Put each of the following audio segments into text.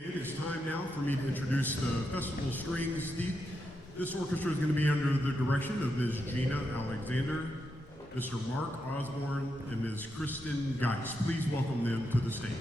It is time now for me to introduce the Festival Strings. This orchestra is going to be under the direction of Ms. Gina Alexander, Mr. Mark Osborne, and Ms. Kristen Geis. Please welcome them to the stage.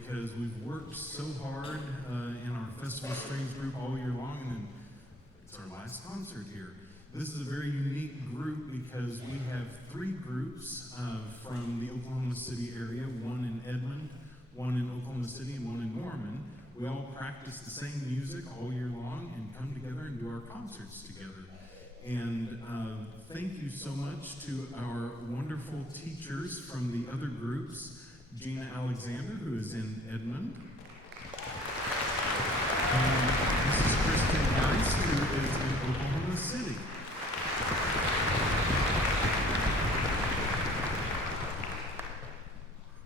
because we've worked so hard in our Festival Strings group all year long, and then it's our last concert here. This is a very unique group because we have three groups from the Oklahoma City area, one in Edmond, one in Oklahoma City, and one in Norman. We all practice the same music all year long and come together and do our concerts together. And thank you so much to our wonderful teachers from the other groups, Gina Alexander, who is in Edmond, and Mrs. Kristen Geist, who is in Oklahoma City.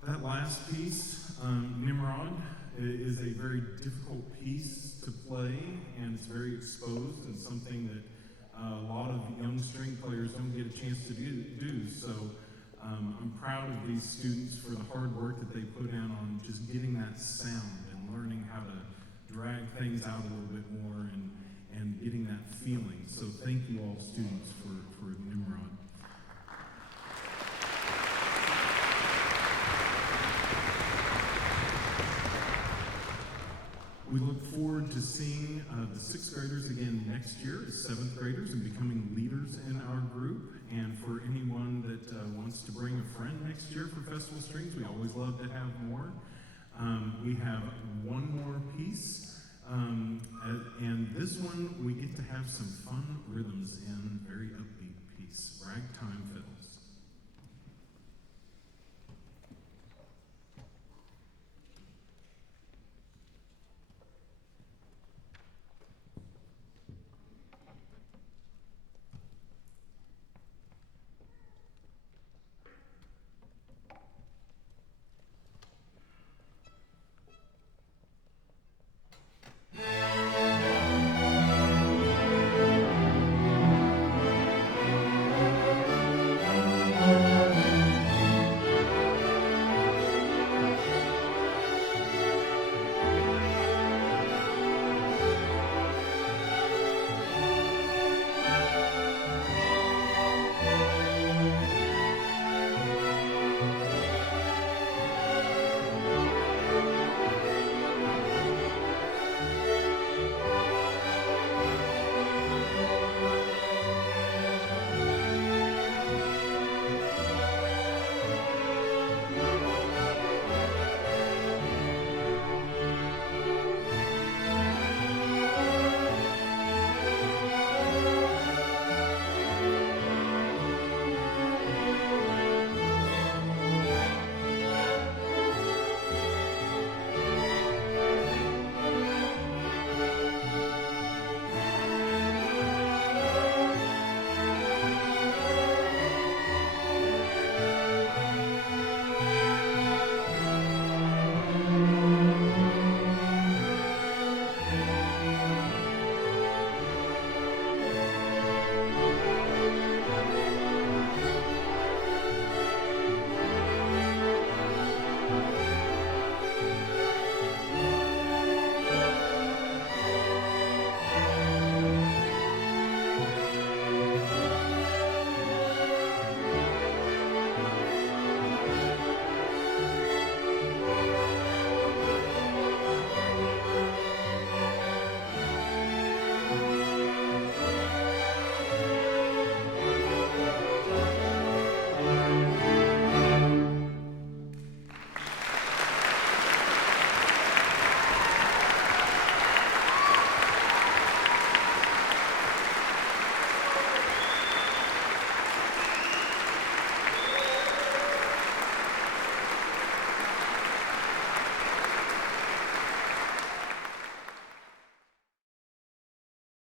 That last piece, Nimrod, is a very difficult piece to play, and it's very exposed and something that a lot of young string players don't get a chance to do. So I'm proud of these students for the hard work that they put in on just getting that sound and learning how to drag things out a little bit more and getting that feeling. So thank you all students for Nimrod. We look forward to seeing the sixth graders again next year as seventh graders and becoming leaders in our group. And for anyone that wants to bring a friend next year for Festival Strings, we always love to have more. We have one more piece, and this one we get to have some fun rhythms in, very upbeat piece, Ragtime Fiddles.